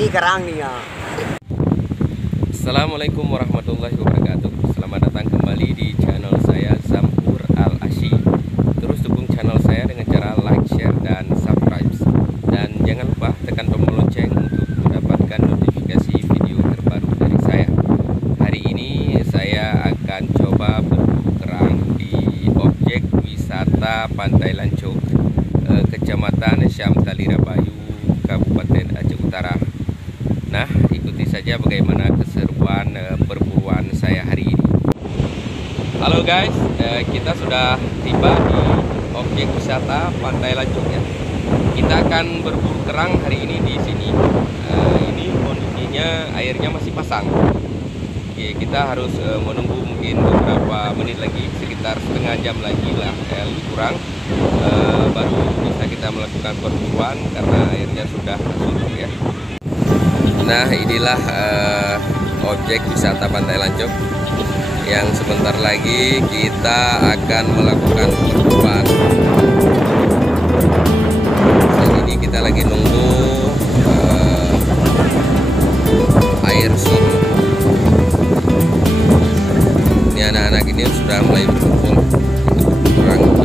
Ini kerang nih ya. Assalamualaikum warahmatullahi wabarakatuh. Selamat datang kembali di channel saya, Zamhur Al Asy. Terus dukung channel saya dengan cara like, share, dan subscribe. Dan jangan lupa tekan tombol lonceng untuk mendapatkan notifikasi video terbaru dari saya. Hari ini saya akan coba berburu kerang di objek wisata Pantai Lancuk, Kecamatan Syam Talirabayu, Kabupaten Aceh Utara. Nah, ikuti saja bagaimana keseruan perburuan saya hari ini. Halo guys, kita sudah tiba di objek wisata Pantai Lancuk ya. Kita akan berburu kerang hari ini di sini. Ini kondisinya airnya masih pasang. Oke, kita harus menunggu mungkin beberapa menit lagi, sekitar setengah jam lagi lah, lebih kurang, baru bisa kita melakukan perburuan karena airnya sudah surut ya. Nah, inilah objek wisata Pantai Lancuk yang sebentar lagi kita akan melakukan perburuan. Saat ini kita lagi nunggu air surut. Ini anak-anak ini sudah mulai berkumpul untuk berperang.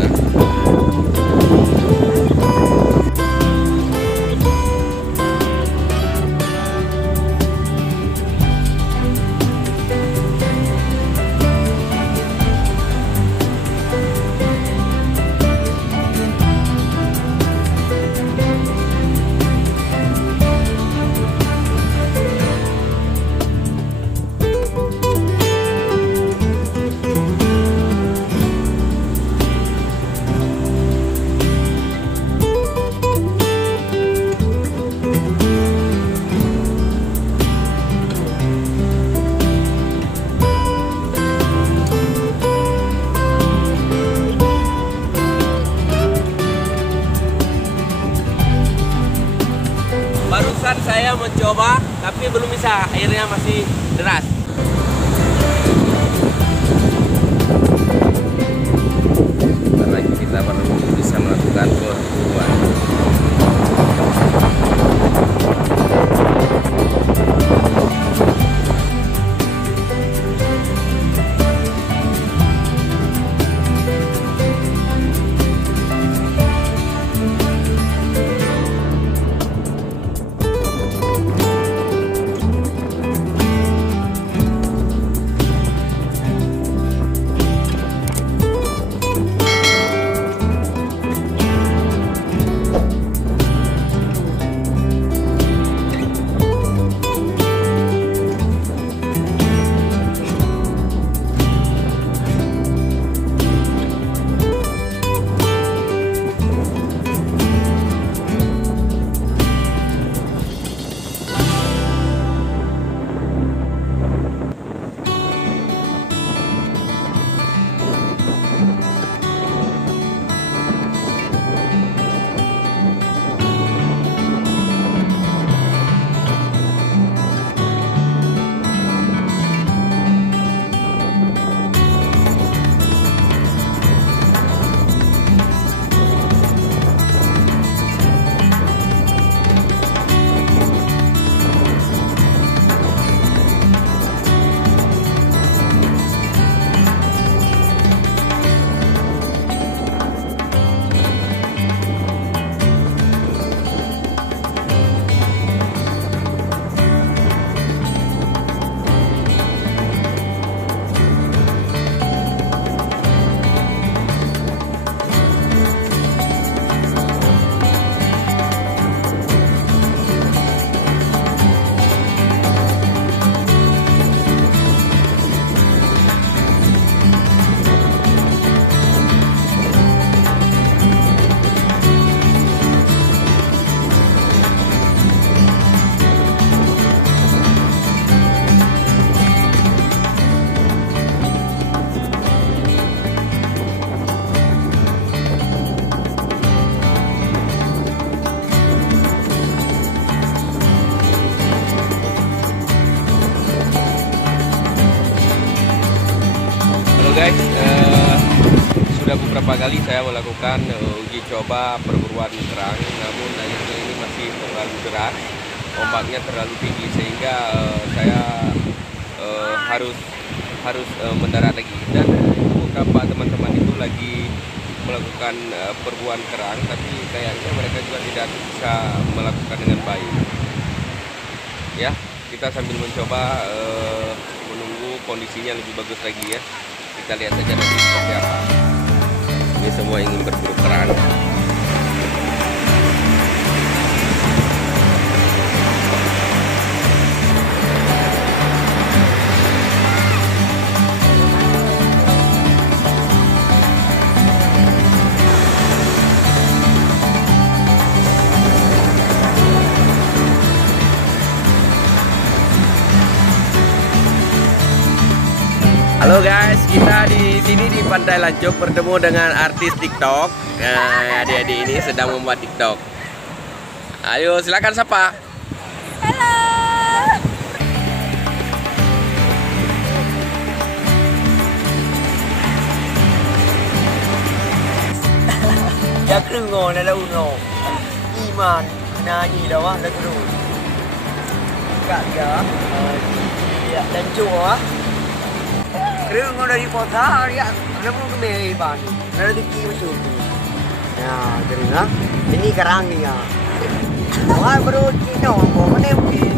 Barusan saya mencoba, tapi belum bisa, airnya masih deras. Bentar lagi kita baru bisa melakukan perburuan. Guys, sudah beberapa kali saya melakukan uji coba perburuan kerang, namun airnya ini masih terlalu deras ombaknya terlalu tinggi sehingga saya harus mendarat lagi. Dan beberapa teman-teman itu lagi melakukan perburuan kerang, tapi kayaknya mereka juga tidak bisa melakukan dengan baik. Ya, kita sambil mencoba menunggu kondisinya lebih bagus lagi ya. Kita lihat saja nanti seperti apa. Ini semua ingin berburu kerang. Halo guys, kita di sini di Pantai Lancuk bertemu dengan artis TikTok. Nah, adik-adik ini sedang membuat TikTok. Ayo, silakan sapa. Halo. Ya kerengo na daw no. Iman nani daw ah lagu. Kak ya. Ya dan cua. Kerengo dari kota ya. Ada pun ke Meban. Ada di Kiusu. Ya, keren ah. Ini kerang ni ya. Wah, bro, kino ko menempi.